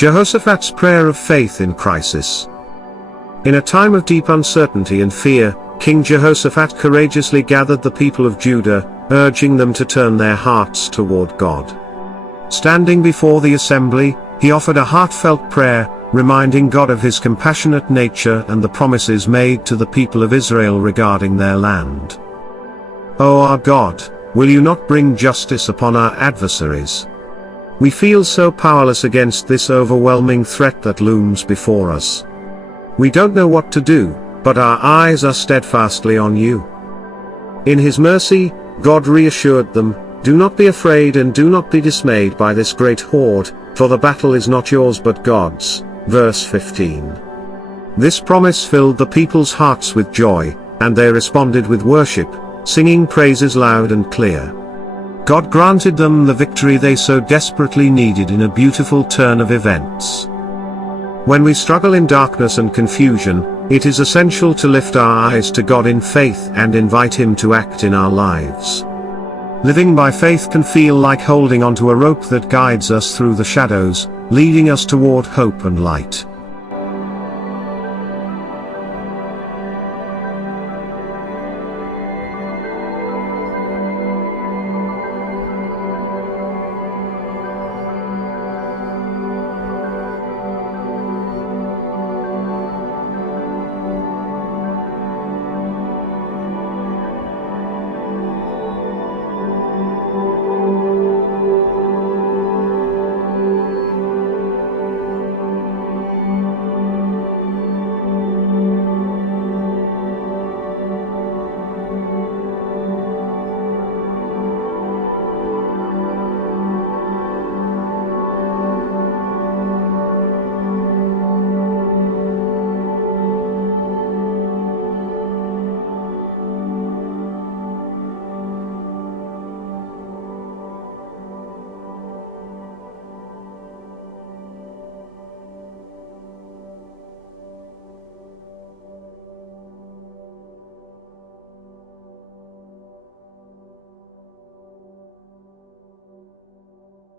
Jehoshaphat's prayer of faith in crisis. In a time of deep uncertainty and fear, King Jehoshaphat courageously gathered the people of Judah, urging them to turn their hearts toward God. Standing before the assembly, he offered a heartfelt prayer, reminding God of his compassionate nature and the promises made to the people of Israel regarding their land. O our God, will you not bring justice upon our adversaries? We feel so powerless against this overwhelming threat that looms before us. We don't know what to do, but our eyes are steadfastly on you. In his mercy, God reassured them, "Do not be afraid and do not be dismayed by this great horde, for the battle is not yours but God's." Verse 15. This promise filled the people's hearts with joy, and they responded with worship, singing praises loud and clear. God granted them the victory they so desperately needed in a beautiful turn of events. When we struggle in darkness and confusion, it is essential to lift our eyes to God in faith and invite Him to act in our lives. Living by faith can feel like holding onto a rope that guides us through the shadows, leading us toward hope and light.